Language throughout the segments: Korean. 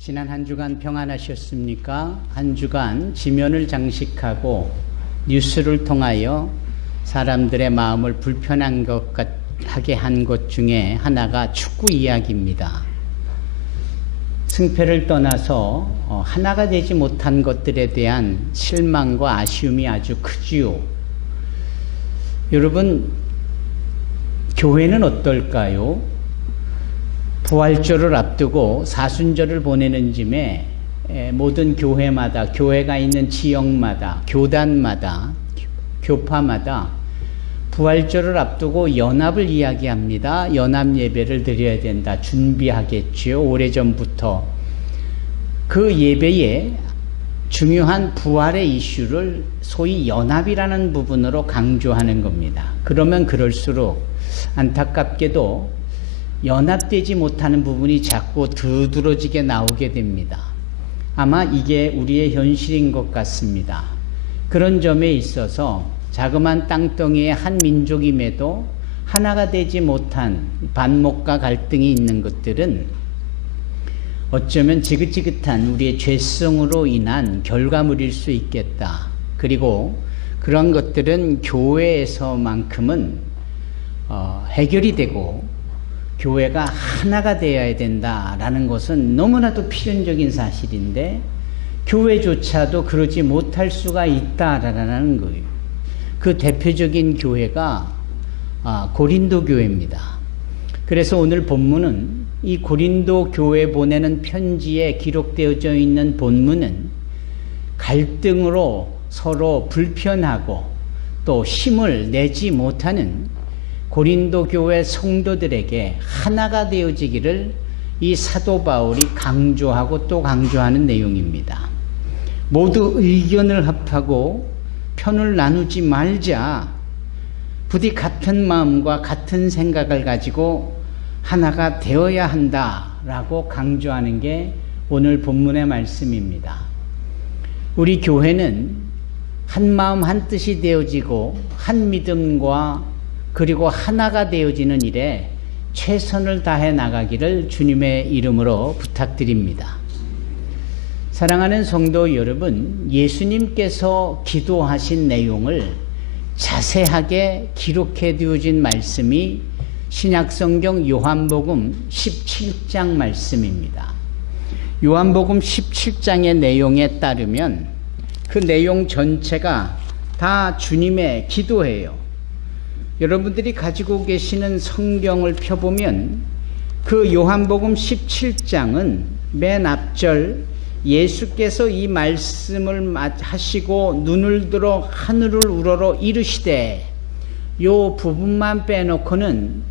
지난 한 주간 평안하셨습니까? 한 주간 지면을 장식하고 뉴스를 통하여 사람들의 마음을 불편한 것 하게 한 것 중에 하나가 축구 이야기입니다. 승패를 떠나서 하나가 되지 못한 것들에 대한 실망과 아쉬움이 아주 크지요. 여러분, 교회는 어떨까요? 부활절을 앞두고 사순절을 보내는 쯤에 모든 교회마다, 교회가 있는 지역마다, 교단마다, 교파마다 부활절을 앞두고 연합을 이야기합니다. 연합 예배를 드려야 된다. 준비하겠지요. 오래전부터. 그 예배에 중요한 부활의 이슈를 소위 연합이라는 부분으로 강조하는 겁니다. 그러면 그럴수록 안타깝게도 연합되지 못하는 부분이 자꾸 두드러지게 나오게 됩니다. 아마 이게 우리의 현실인 것 같습니다. 그런 점에 있어서 자그마한 땅덩이의 한 민족임에도 하나가 되지 못한 반목과 갈등이 있는 것들은 어쩌면 지긋지긋한 우리의 죄성으로 인한 결과물일 수 있겠다. 그리고 그런 것들은 교회에서만큼은 해결이 되고 교회가 하나가 되어야 된다라는 것은 너무나도 필연적인 사실인데 교회조차도 그러지 못할 수가 있다라는 거예요. 그 대표적인 교회가 고린도 교회입니다. 그래서 오늘 본문은 이 고린도 교회 보내는 편지에 기록되어져 있는 본문은 갈등으로 서로 불편하고 또 힘을 내지 못하는 고린도 교회 성도들에게 하나가 되어지기를 이 사도 바울이 강조하고 또 강조하는 내용입니다. 모두 의견을 합하고 편을 나누지 말자. 부디 같은 마음과 같은 생각을 가지고 하나가 되어야 한다라고 강조하는 게 오늘 본문의 말씀입니다. 우리 교회는 한 마음 한 뜻이 되어지고 한 믿음과 그리고 하나가 되어지는 일에 최선을 다해 나가기를 주님의 이름으로 부탁드립니다. 사랑하는 성도 여러분, 예수님께서 기도하신 내용을 자세하게 기록해 두어진 말씀이 신약성경 요한복음 17장 말씀입니다. 요한복음 17장의 내용에 따르면 그 내용 전체가 다 주님의 기도예요. 여러분들이 가지고 계시는 성경을 펴보면 그 요한복음 17장은 맨 앞절 예수께서 이 말씀을 하시고 눈을 들어 하늘을 우러러 이르시되 요 부분만 빼놓고는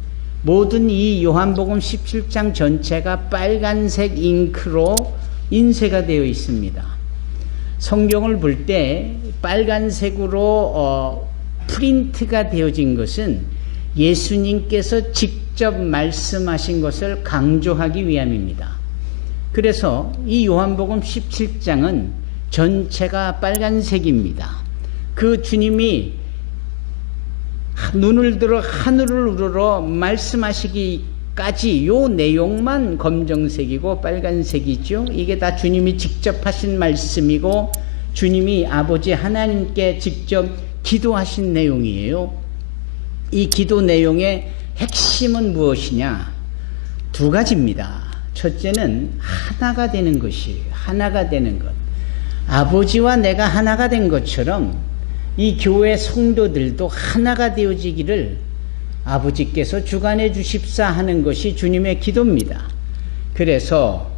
모든 이 요한복음 17장 전체가 빨간색 잉크로 인쇄가 되어 있습니다. 성경을 볼 때 빨간색으로 프린트가 되어진 것은 예수님께서 직접 말씀하신 것을 강조하기 위함입니다. 그래서 이 요한복음 17장은 전체가 빨간색입니다. 그 주님이 눈을 들어 하늘을 우러러 말씀하시기까지 요 내용만 검정색이고 빨간색이죠. 이게 다 주님이 직접 하신 말씀이고 주님이 아버지 하나님께 직접 기도하신 내용이에요. 이 기도 내용의 핵심은 무엇이냐? 두 가지입니다. 첫째는 하나가 되는 것이에요. 하나가 되는 것. 아버지와 내가 하나가 된 것처럼 이 교회 성도들도 하나가 되어지기를 아버지께서 주관해 주십사 하는 것이 주님의 기도입니다. 그래서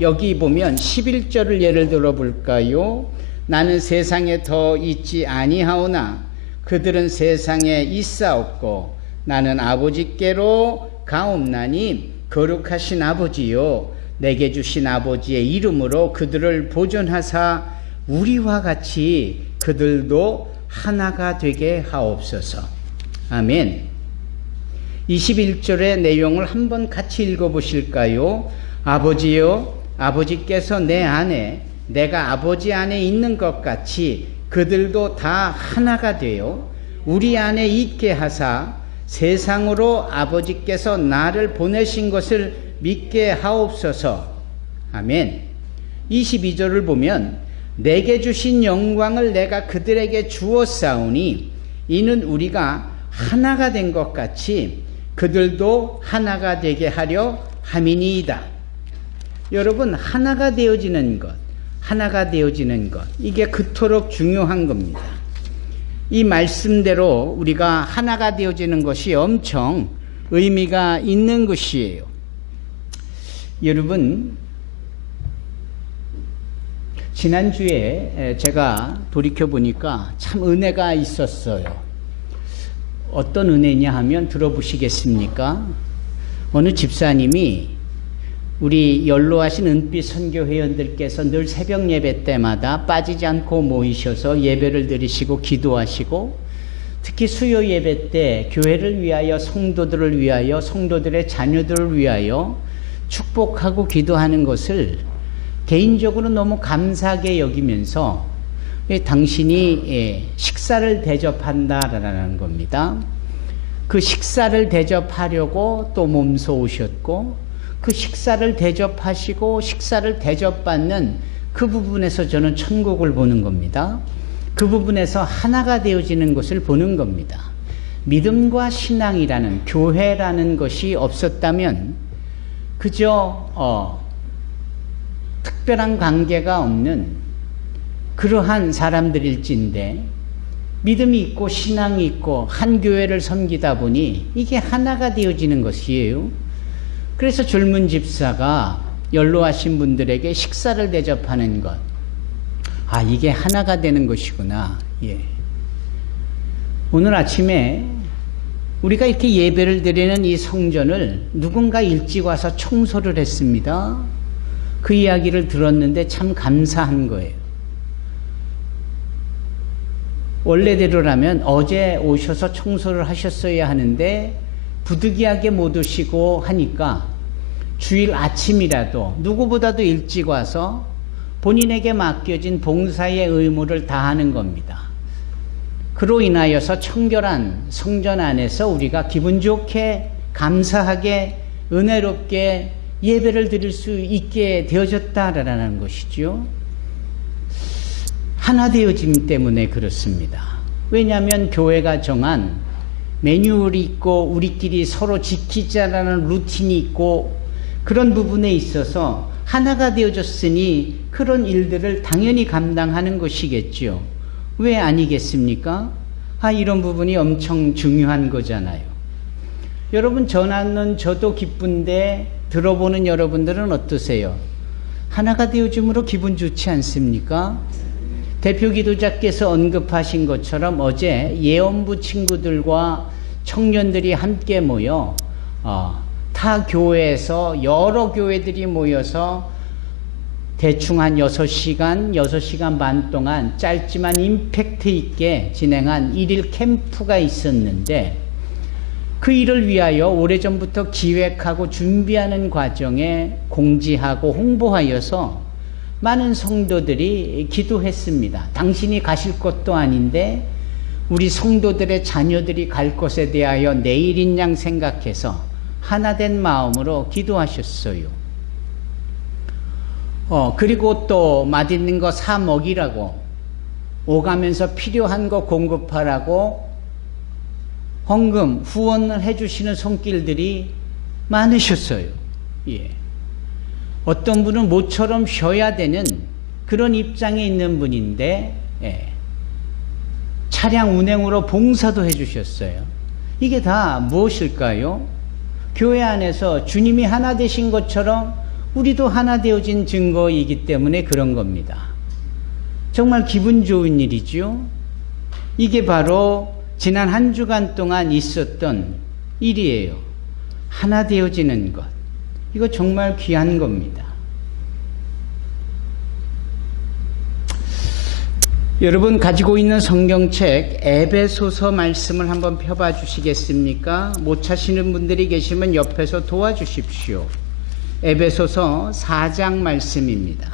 여기 보면 11절을 예를 들어 볼까요? 나는 세상에 더 있지 아니하오나 그들은 세상에 있사옵고 나는 아버지께로 가옵나니 거룩하신 아버지요 내게 주신 아버지의 이름으로 그들을 보존하사 우리와 같이 그들도 하나가 되게 하옵소서. 아멘. 21절의 내용을 한번 같이 읽어보실까요? 아버지요 아버지께서 내 안에 내가 아버지 안에 있는 것 같이 그들도 다 하나가 되어 우리 안에 있게 하사 세상으로 아버지께서 나를 보내신 것을 믿게 하옵소서. 아멘. 22절을 보면 내게 주신 영광을 내가 그들에게 주었사오니 이는 우리가 하나가 된 것 같이 그들도 하나가 되게 하려 함이니이다. 여러분, 하나가 되어지는 것, 하나가 되어지는 것, 이게 그토록 중요한 겁니다. 이 말씀대로 우리가 하나가 되어지는 것이 엄청 의미가 있는 것이에요. 여러분, 지난주에 제가 돌이켜보니까 참 은혜가 있었어요. 어떤 은혜냐 하면 들어보시겠습니까? 어느 집사님이 우리 연로하신 은빛 선교 회원들께서 늘 새벽 예배 때마다 빠지지 않고 모이셔서 예배를 드리시고 기도하시고, 특히 수요 예배 때 교회를 위하여, 성도들을 위하여, 성도들의 자녀들을 위하여 축복하고 기도하는 것을 개인적으로 너무 감사하게 여기면서 당신이 식사를 대접한다라는 겁니다. 그 식사를 대접하려고 또 몸소 오셨고, 그 식사를 대접하시고 식사를 대접받는 그 부분에서 저는 천국을 보는 겁니다. 그 부분에서 하나가 되어지는 것을 보는 겁니다. 믿음과 신앙이라는, 교회라는 것이 없었다면 그저 특별한 관계가 없는 그러한 사람들일진데, 믿음이 있고 신앙이 있고 한 교회를 섬기다 보니 이게 하나가 되어지는 것이에요. 그래서 젊은 집사가 연로하신 분들에게 식사를 대접하는 것, 아, 이게 하나가 되는 것이구나. 예. 오늘 아침에 우리가 이렇게 예배를 드리는 이 성전을 누군가 일찍 와서 청소를 했습니다. 그 이야기를 들었는데 참 감사한 거예요. 원래대로라면 어제 오셔서 청소를 하셨어야 하는데 부득이하게 못 오시고 하니까 주일 아침이라도 누구보다도 일찍 와서 본인에게 맡겨진 봉사의 의무를 다하는 겁니다. 그로 인하여서 청결한 성전 안에서 우리가 기분 좋게, 감사하게, 은혜롭게 예배를 드릴 수 있게 되어졌다라는 것이죠. 하나 되어짐 때문에 그렇습니다. 왜냐하면 교회가 정한 매뉴얼이 있고 우리끼리 서로 지키자라는 루틴이 있고 그런 부분에 있어서 하나가 되어졌으니 그런 일들을 당연히 감당하는 것이겠죠. 왜 아니겠습니까? 이런 부분이 엄청 중요한 거잖아요. 여러분, 전하는 저도 기쁜데 들어보는 여러분들은 어떠세요? 하나가 되어짐으로 기분 좋지 않습니까? 대표 기도자께서 언급하신 것처럼 어제 예언부 친구들과 청년들이 함께 모여 타 교회에서 여러 교회들이 모여서 대충 한 6시간 반 동안 짧지만 임팩트 있게 진행한 1일 캠프가 있었는데, 그 일을 위하여 오래전부터 기획하고 준비하는 과정에 공지하고 홍보하여서 많은 성도들이 기도했습니다. 당신이 가실 것도 아닌데 우리 성도들의 자녀들이 갈 것에 대하여 내일인 양 생각해서 하나된 마음으로 기도하셨어요. 그리고 또 맛있는 거 사 먹이라고, 오가면서 필요한 거 공급하라고 헌금, 후원을 해주시는 손길들이 많으셨어요. 예. 어떤 분은 모처럼 쉬어야 되는 그런 입장에 있는 분인데, 예, 차량 운행으로 봉사도 해주셨어요. 이게 다 무엇일까요? 교회 안에서 주님이 하나 되신 것처럼 우리도 하나 되어진 증거이기 때문에 그런 겁니다. 정말 기분 좋은 일이죠. 이게 바로 지난 한 주간 동안 있었던 일이에요. 하나 되어지는 것. 이거 정말 귀한 겁니다. 여러분 가지고 있는 성경책 에베소서 말씀을 한번 펴봐 주시겠습니까? 못 찾으시는 분들이 계시면 옆에서 도와주십시오. 에베소서 4장 말씀입니다.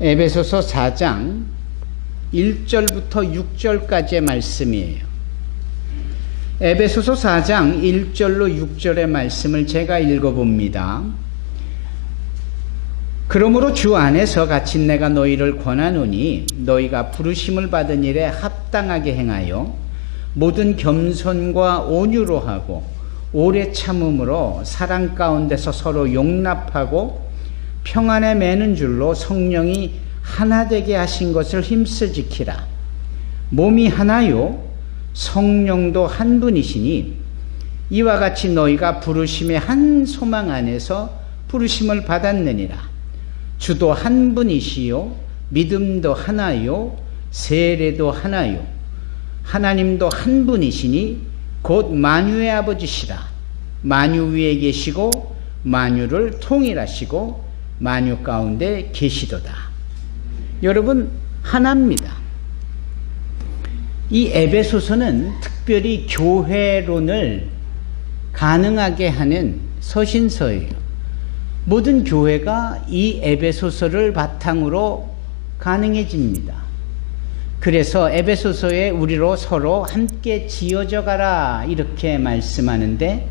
에베소서 4장 1절부터 6절까지의 말씀이에요. 에베소서 4장 1절로 6절의 말씀을 제가 읽어봅니다. 그러므로 주 안에서 갇힌 내가 너희를 권하노니 너희가 부르심을 받은 일에 합당하게 행하여 모든 겸손과 온유로 하고 오래 참음으로 사랑 가운데서 서로 용납하고 평안에 매는 줄로 성령이 하나 되게 하신 것을 힘써 지키라. 몸이 하나요 성령도 한 분이시니 이와 같이 너희가 부르심의 한 소망 안에서 부르심을 받았느니라. 주도 한 분이시요 믿음도 하나요 세례도 하나요 하나님도 한 분이시니 곧 만유의 아버지시라. 만유 위에 계시고 만유를 통일하시고 만유 가운데 계시도다. 여러분, 하나입니다. 이 에베소서는 특별히 교회론을 가능하게 하는 서신서예요. 모든 교회가 이 에베소서를 바탕으로 가능해집니다. 그래서 에베소서에 우리로 서로 함께 지어져 가라 이렇게 말씀하는데,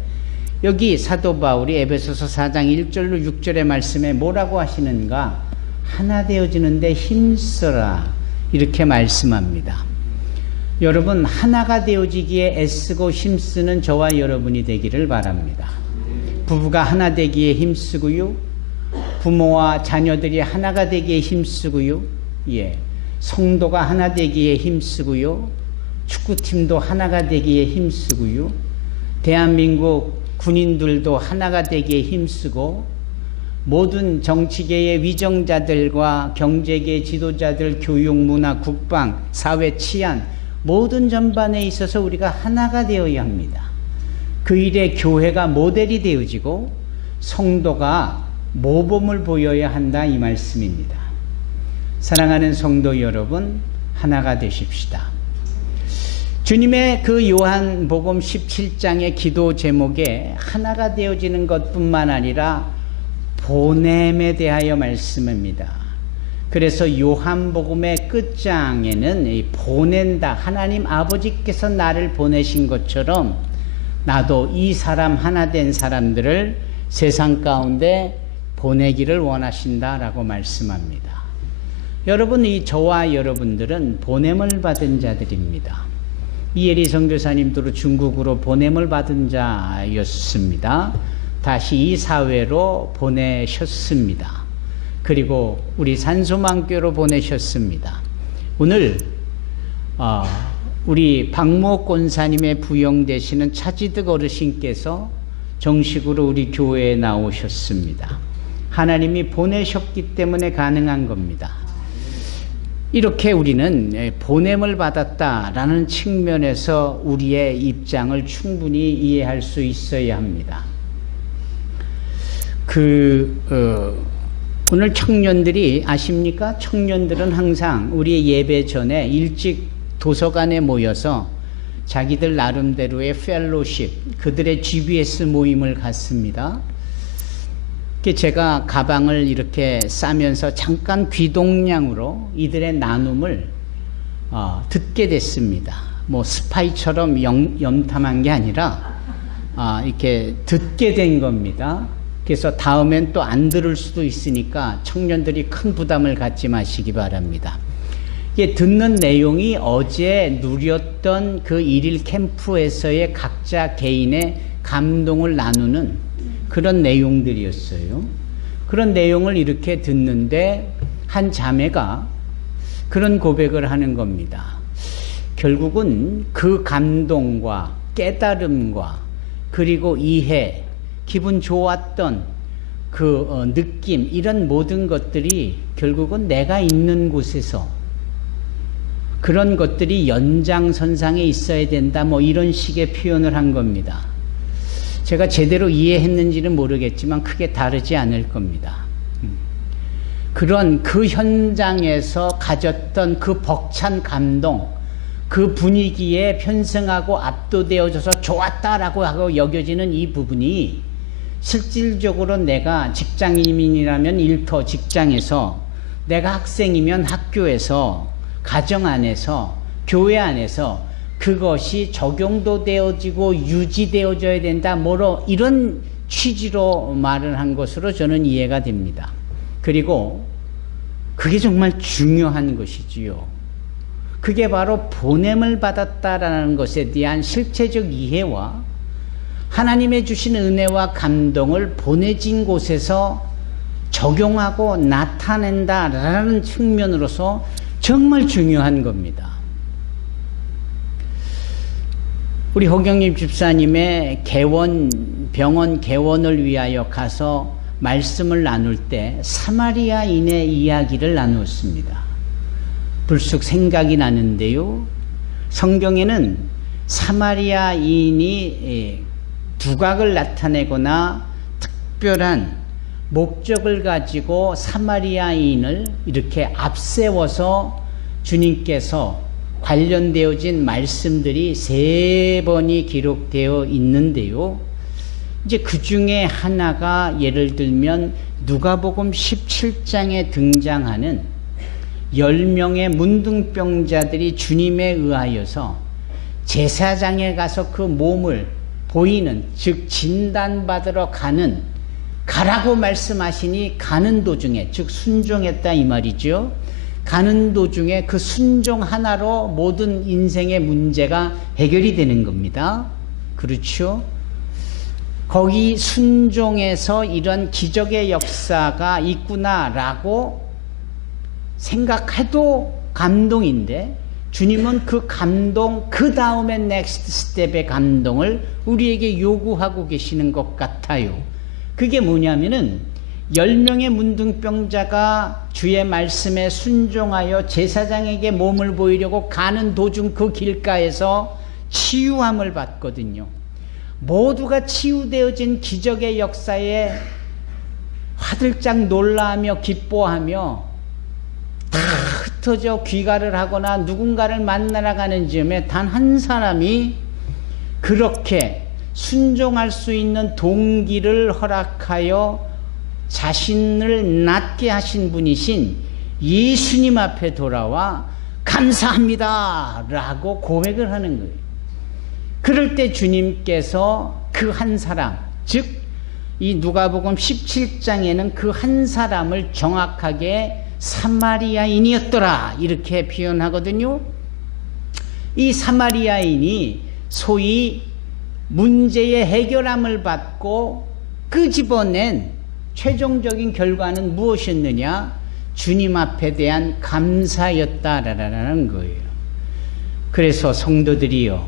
여기 사도 바울이 에베소서 4장 1절로 6절의 말씀에 뭐라고 하시는가? 하나 되어지는데 힘써라 이렇게 말씀합니다. 여러분, 하나가 되어지기에 애쓰고 힘쓰는 저와 여러분이 되기를 바랍니다. 부부가 하나 되기에 힘쓰고요, 부모와 자녀들이 하나가 되기에 힘쓰고요, 성도가 하나 되기에 힘쓰고요, 축구팀도 하나가 되기에 힘쓰고요, 대한민국 군인들도 하나가 되기에 힘쓰고, 모든 정치계의 위정자들과 경제계 지도자들, 교육, 문화, 국방, 사회, 치안 모든 전반에 있어서 우리가 하나가 되어야 합니다. 그 일에 교회가 모델이 되어지고 성도가 모범을 보여야 한다 이 말씀입니다. 사랑하는 성도 여러분, 하나가 되십시다. 주님의 그 요한복음 17장의 기도 제목에 하나가 되어지는 것뿐만 아니라 보냄에 대하여 말씀합니다. 그래서 요한복음의 끝장에는 이 보낸다, 하나님 아버지께서 나를 보내신 것처럼 나도 이 사람 하나 된 사람들을 세상 가운데 보내기를 원하신다라고 말씀합니다. 여러분, 이 저와 여러분들은 보냄을 받은 자들입니다. 이혜리 선교사님도 중국으로 보냄을 받은 자였습니다. 다시 이 사회로 보내셨습니다. 그리고 우리 산소망교로 보내셨습니다. 오늘 우리 박모 권사님의 부영 되시는 차지득 어르신께서 정식으로 우리 교회에 나오셨습니다. 하나님이 보내셨기 때문에 가능한 겁니다. 이렇게 우리는 보냄을 받았다라는 측면에서 우리의 입장을 충분히 이해할 수 있어야 합니다. 오늘 청년들이 아십니까? 청년들은 항상 우리의 예배 전에 일찍 도서관에 모여서 자기들 나름대로의 펠로십, 그들의 GBS 모임을 갖습니다. 제가 가방을 이렇게 싸면서 잠깐 귀동냥으로 이들의 나눔을 듣게 됐습니다. 뭐 스파이처럼 염탐한 게 아니라 이렇게 듣게 된 겁니다. 그래서 다음엔 또 안 들을 수도 있으니까 청년들이 큰 부담을 갖지 마시기 바랍니다. 이게 듣는 내용이 어제 누렸던 그 일일 캠프에서의 각자 개인의 감동을 나누는 그런 내용들이었어요. 그런 내용을 이렇게 듣는데 한 자매가 그런 고백을 하는 겁니다. 결국은 그 감동과 깨달음과 그리고 이해, 기분 좋았던 그 느낌, 이런 모든 것들이 결국은 내가 있는 곳에서 그런 것들이 연장선상에 있어야 된다, 뭐 이런 식의 표현을 한 겁니다. 제가 제대로 이해했는지는 모르겠지만 크게 다르지 않을 겁니다. 그런 그 현장에서 가졌던 그 벅찬 감동, 그 분위기에 편승하고 압도되어져서 좋았다라고 하고 여겨지는 이 부분이 실질적으로 내가 직장인이라면 일터, 직장에서, 내가 학생이면 학교에서, 가정 안에서, 교회 안에서 그것이 적용도 되어지고 유지되어져야 된다, 뭐로 이런 취지로 말을 한 것으로 저는 이해가 됩니다. 그리고 그게 정말 중요한 것이지요. 그게 바로 보냄을 받았다라는 것에 대한 실체적 이해와 하나님의 주신 은혜와 감동을 보내진 곳에서 적용하고 나타낸다라는 측면으로서 정말 중요한 겁니다. 우리 허경림 집사님의 병원 개원을 위하여 가서 말씀을 나눌 때 사마리아인의 이야기를 나누었습니다. 불쑥 생각이 나는데요. 성경에는 사마리아인이 두각을 나타내거나 특별한 목적을 가지고 사마리아인을 이렇게 앞세워서 주님께서 관련되어진 말씀들이 3번이 기록되어 있는데요. 이제 그 중에 하나가 예를 들면 누가복음 17장에 등장하는 10명의 문둥병자들이 주님에 의하여서 제사장에 가서 그 몸을 보이는, 즉 진단받으러 가라고 말씀하시니 가는 도중에, 즉 순종했다 이 말이죠. 가는 도중에 그 순종 하나로 모든 인생의 문제가 해결이 되는 겁니다. 그렇죠? 거기 순종에서 이런 기적의 역사가 있구나라고 생각해도 감동인데, 주님은 그 감동, 그 다음에 넥스트 스텝의 감동을 우리에게 요구하고 계시는 것 같아요. 그게 뭐냐면은 10명의 문둥병자가 주의 말씀에 순종하여 제사장에게 몸을 보이려고 가는 도중 그 길가에서 치유함을 받거든요. 모두가 치유되어진 기적의 역사에 화들짝 놀라하며 기뻐하며 다 흩어져 귀가를 하거나 누군가를 만나러 가는 즈음에 단 한 사람이 그렇게 순종할 수 있는 동기를 허락하여 자신을 낫게 하신 분이신 예수님 앞에 돌아와 감사합니다 라고 고백을 하는 거예요. 그럴 때 주님께서 그 한 사람, 즉 이 누가복음 17장에는 그 한 사람을 정확하게 사마리아인이었더라 이렇게 표현하거든요. 이 사마리아인이 소위 문제의 해결함을 받고 끄집어낸 최종적인 결과는 무엇이었느냐? 주님 앞에 대한 감사였다라는 거예요. 그래서 성도들이요,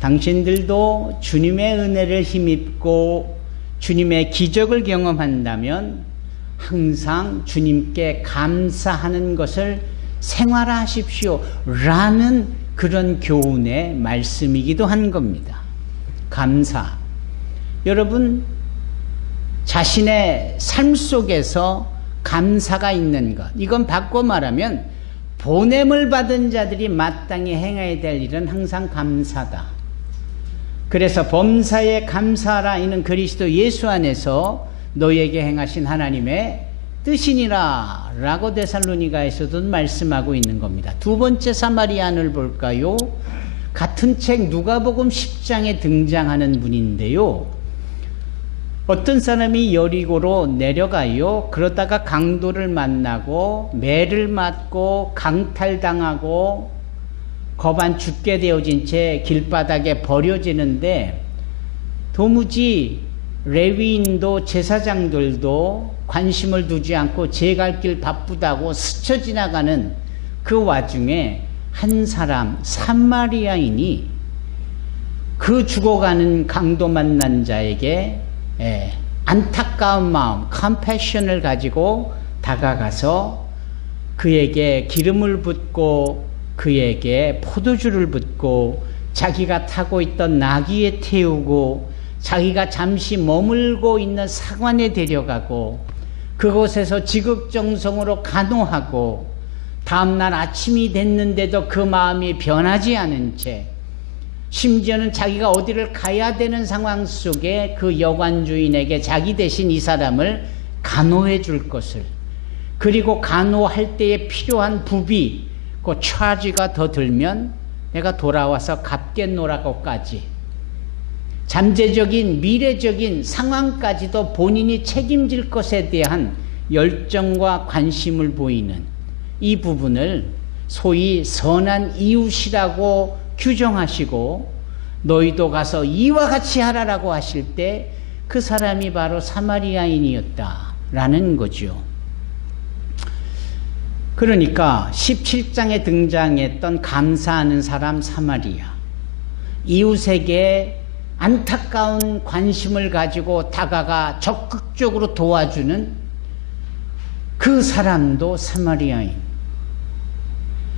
당신들도 주님의 은혜를 힘입고 주님의 기적을 경험한다면 항상 주님께 감사하는 것을 생활하십시오 라는 그런 교훈의 말씀이기도 한 겁니다. 감사. 여러분, 자신의 삶 속에서 감사가 있는 것, 이건 바꿔 말하면 보냄을 받은 자들이 마땅히 행해야 될 일은 항상 감사다. 그래서 범사에 감사하라, 이는 그리스도 예수 안에서 너희에게 행하신 하나님의 뜻이니라 라고 데살로니가에서도 말씀하고 있는 겁니다. 두 번째 사마리아인을 볼까요? 같은 책 누가복음 10장에 등장하는 분인데요. 어떤 사람이 여리고로 내려가요. 그러다가 강도를 만나고 매를 맞고 강탈당하고 거반 죽게 되어진 채 길바닥에 버려지는데, 도무지 레위인도 제사장들도 관심을 두지 않고 제 갈 길 바쁘다고 스쳐 지나가는 그 와중에 한 사람 사마리아인이 그 죽어가는 강도 만난 자에게 안타까운 마음, 컴패션을 가지고 다가가서 그에게 기름을 붓고 그에게 포도주를 붓고 자기가 타고 있던 나귀에 태우고 자기가 잠시 머물고 있는 사관에 데려가고 그곳에서 지극정성으로 간호하고 다음날 아침이 됐는데도 그 마음이 변하지 않은 채, 심지어는 자기가 어디를 가야 되는 상황 속에 그 여관 주인에게 자기 대신 이 사람을 간호해 줄 것을, 그리고 간호할 때에 필요한 부비, 그 차지가 더 들면 내가 돌아와서 갚겠노라고까지, 잠재적인 미래적인 상황까지도 본인이 책임질 것에 대한 열정과 관심을 보이는 이 부분을 소위 선한 이웃이라고 규정하시고 너희도 가서 이와 같이 하라라고 하실 때 그 사람이 바로 사마리아인이었다라는 거죠. 그러니까 17장에 등장했던 감사하는 사람 사마리아, 이웃에게 안타까운 관심을 가지고 다가가 적극적으로 도와주는 그 사람도 사마리아인.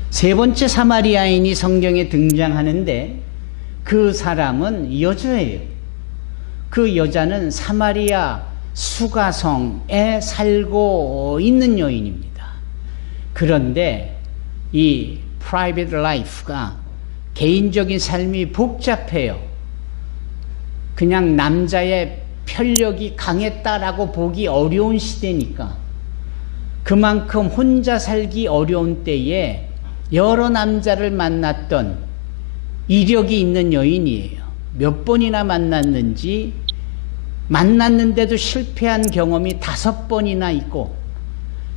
세 번째 사마리아인이 성경에 등장하는데 그 사람은 여자예요. 그 여자는 사마리아 수가성에 살고 있는 여인입니다. 그런데 이 private life가 개인적인 삶이 복잡해요. 그냥 남자의 편력이 강했다라고 보기 어려운 시대니까 그만큼 혼자 살기 어려운 때에 여러 남자를 만났던 이력이 있는 여인이에요. 몇 번이나 만났는지 만났는데도 실패한 경험이 5번이나 있고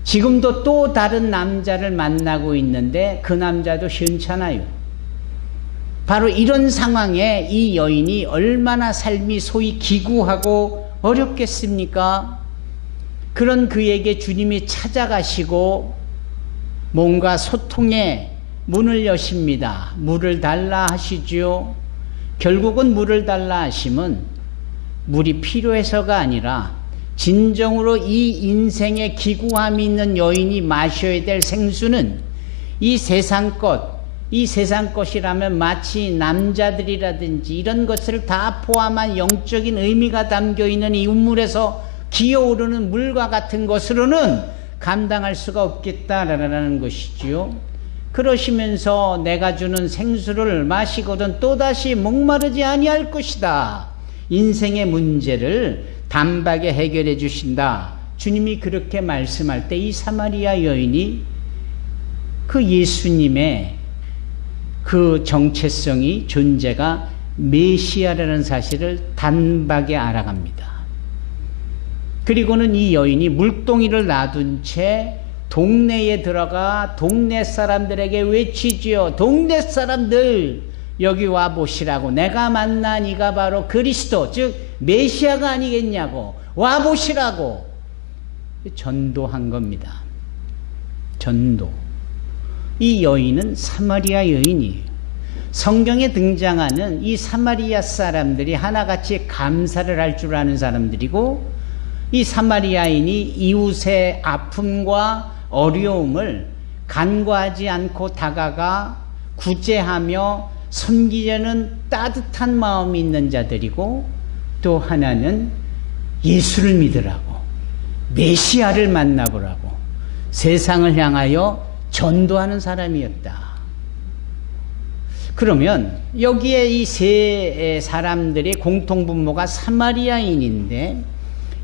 지금도 또 다른 남자를 만나고 있는데 그 남자도 시원찮아요. 바로 이런 상황에 이 여인이 얼마나 삶이 소위 기구하고 어렵겠습니까? 그런 그에게 주님이 찾아가시고 뭔가 소통의 문을 여십니다. 물을 달라 하시죠. 결국은 물을 달라 하시면 물이 필요해서가 아니라 진정으로 이 인생에 기구함이 있는 여인이 마셔야 될 생수는 이 세상 것이라면 마치 남자들이라든지 이런 것을 다 포함한 영적인 의미가 담겨있는 이 우물에서 기어오르는 물과 같은 것으로는 감당할 수가 없겠다라는 것이지요. 그러시면서 내가 주는 생수를 마시거든 또다시 목마르지 아니할 것이다. 인생의 문제를 단박에 해결해 주신다. 주님이 그렇게 말씀할 때 이 사마리아 여인이 그 예수님의 그 정체성이 존재가 메시아라는 사실을 단박에 알아갑니다. 그리고는 이 여인이 물동이를 놔둔 채 동네에 들어가 동네 사람들에게 외치지요. 동네 사람들 여기 와 보시라고. 내가 만난 이가 바로 그리스도 즉 메시아가 아니겠냐고. 와 보시라고 전도한 겁니다. 전도. 이 여인은 사마리아 여인이에요. 성경에 등장하는 이 사마리아 사람들이 하나같이 감사를 할 줄 아는 사람들이고 이 사마리아인이 이웃의 아픔과 어려움을 간과하지 않고 다가가 구제하며 섬기려는 따뜻한 마음이 있는 자들이고 또 하나는 예수를 믿으라고 메시아를 만나보라고 세상을 향하여 전도하는 사람이었다. 그러면 여기에 이 세 사람들의 공통분모가 사마리아인인데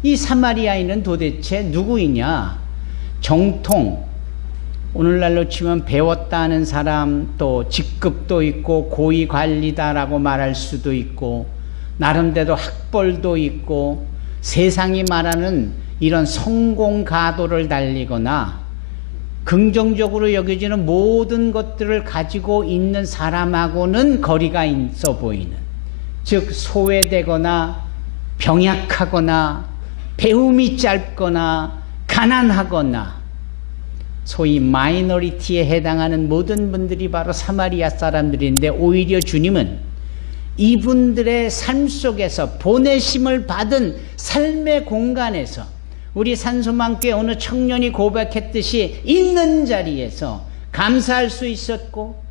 이 사마리아인은 도대체 누구이냐? 정통, 오늘날로 치면 배웠다는 사람, 또 직급도 있고 고위관리다라고 말할 수도 있고 나름대로 학벌도 있고 세상이 말하는 이런 성공 가도를 달리거나 긍정적으로 여겨지는 모든 것들을 가지고 있는 사람하고는 거리가 있어 보이는, 즉 소외되거나 병약하거나 배움이 짧거나 가난하거나 소위 마이너리티에 해당하는 모든 분들이 바로 사마리아 사람들인데 오히려 주님은 이분들의 삶 속에서 보내심을 받은 삶의 공간에서 우리 산소망교회 어느 청년이 고백했듯이 있는 자리에서 감사할 수 있었고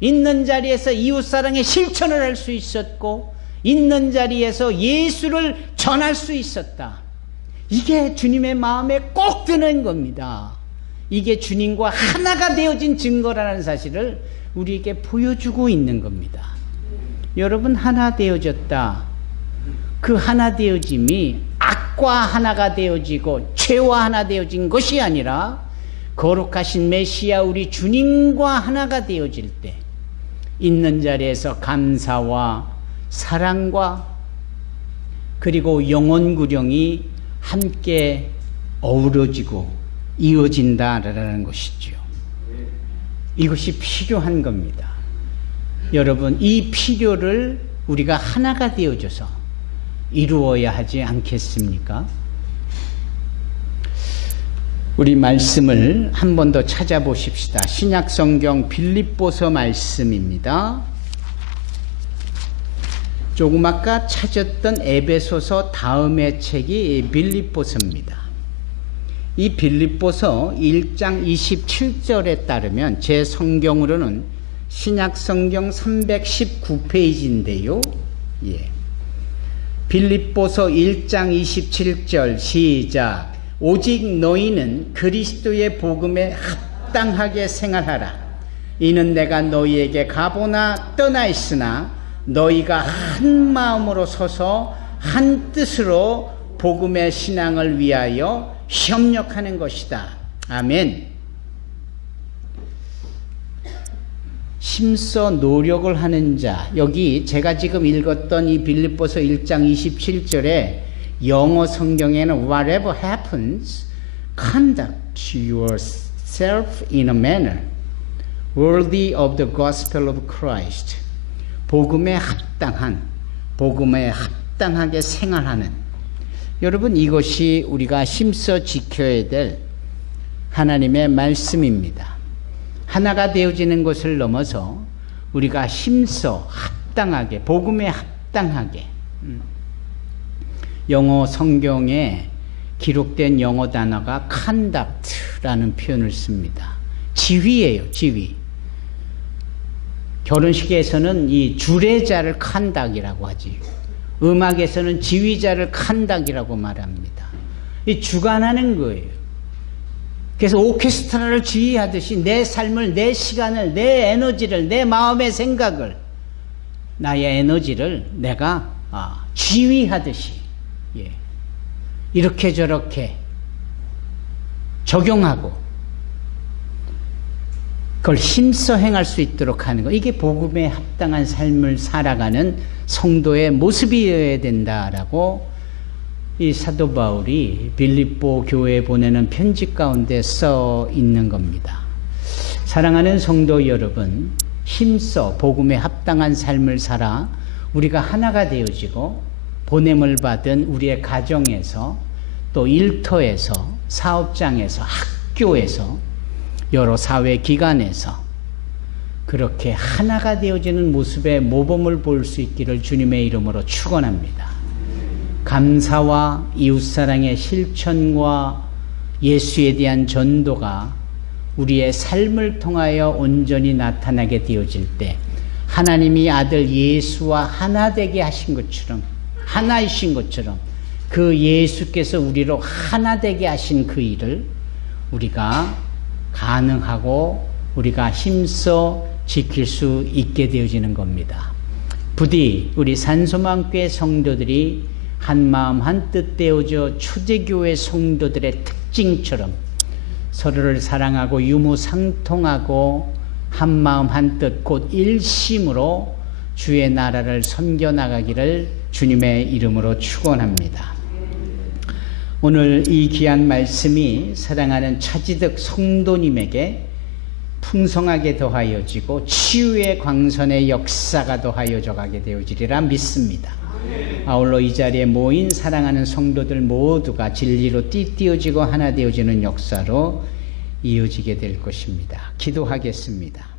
있는 자리에서 이웃사랑의 실천을 할 수 있었고 있는 자리에서 예수를 전할 수 있었다. 이게 주님의 마음에 꼭 드는 겁니다. 이게 주님과 하나가 되어진 증거라는 사실을 우리에게 보여주고 있는 겁니다. 여러분, 하나 되어졌다. 그 하나 되어짐이 악과 하나가 되어지고 죄와 하나 되어진 것이 아니라 거룩하신 메시아 우리 주님과 하나가 되어질 때 있는 자리에서 감사와 사랑과 그리고 영혼구령이 함께 어우러지고 이어진다라는 것이죠. 이것이 필요한 겁니다. 여러분, 이 필요를 우리가 하나가 되어줘서 이루어야 하지 않겠습니까? 우리 말씀을 한 번 더 찾아보십시다. 신약성경 빌립보서 말씀입니다. 조금 아까 찾았던 에베소서 다음의 책이 빌립보서입니다. 이 빌립보서 1장 27절에 따르면 제 성경으로는 신약성경 319페이지인데요. 빌립보서 1장 27절 시작. 오직 너희는 그리스도의 복음에 합당하게 생활하라. 이는 내가 너희에게 가보나 떠나 있으나 너희가 한 마음으로 서서 한 뜻으로 복음의 신앙을 위하여 협력하는 것이다. 아멘. 힘써 노력을 하는 자, 여기 제가 지금 읽었던 이 빌립보서 1장 27절에 영어 성경에는 whatever happens, conduct yourself in a manner worthy of the gospel of Christ. 복음에 합당하게 생활하는. 여러분, 이것이 우리가 힘써 지켜야 될 하나님의 말씀입니다. 하나가 되어지는 것을 넘어서 우리가 힘써 합당하게, 복음에 합당하게. 영어 성경에 기록된 영어 단어가 conduct라는 표현을 씁니다. 지휘예요, 지휘. 결혼식에서는 이 주례자를 conduct이라고 하지. 음악에서는 지휘자를 conduct이라고 말합니다. 이 주관하는 거예요. 그래서 오케스트라를 지휘하듯이 내 삶을, 내 시간을, 내 에너지를, 내 마음의 생각을, 나의 에너지를 내가 지휘하듯이 이렇게 저렇게 적용하고 그걸 힘써 행할 수 있도록 하는 것. 이게 복음에 합당한 삶을 살아가는 성도의 모습이어야 된다라고 이 사도 바울이 빌립보 교회에 보내는 편지 가운데 써 있는 겁니다. 사랑하는 성도 여러분, 힘써 복음에 합당한 삶을 살아 우리가 하나가 되어지고 보냄을 받은 우리의 가정에서 또 일터에서 사업장에서 학교에서 여러 사회기관에서 그렇게 하나가 되어지는 모습의 모범을 볼 수 있기를 주님의 이름으로 축원합니다. 감사와 이웃사랑의 실천과 예수에 대한 전도가 우리의 삶을 통하여 온전히 나타나게 되어질 때 하나님이 아들 예수와 하나 되게 하신 것처럼, 하나이신 것처럼 그 예수께서 우리로 하나 되게 하신 그 일을 우리가 가능하고 우리가 힘써 지킬 수 있게 되어지는 겁니다. 부디 우리 산소망교회 성도들이 한마음 한뜻 되어져 초대교회 성도들의 특징처럼 서로를 사랑하고 유무상통하고 한마음 한뜻 곧 일심으로 주의 나라를 섬겨나가기를 주님의 이름으로 축원합니다. 오늘 이 귀한 말씀이 사랑하는 차지득 성도님에게 풍성하게 더하여지고 치유의 광선의 역사가 더하여져 가게 되어지리라 믿습니다. 아울러 이 자리에 모인 사랑하는 성도들 모두가 진리로 띠띠어지고 하나 되어지는 역사로 이어지게 될 것입니다. 기도하겠습니다.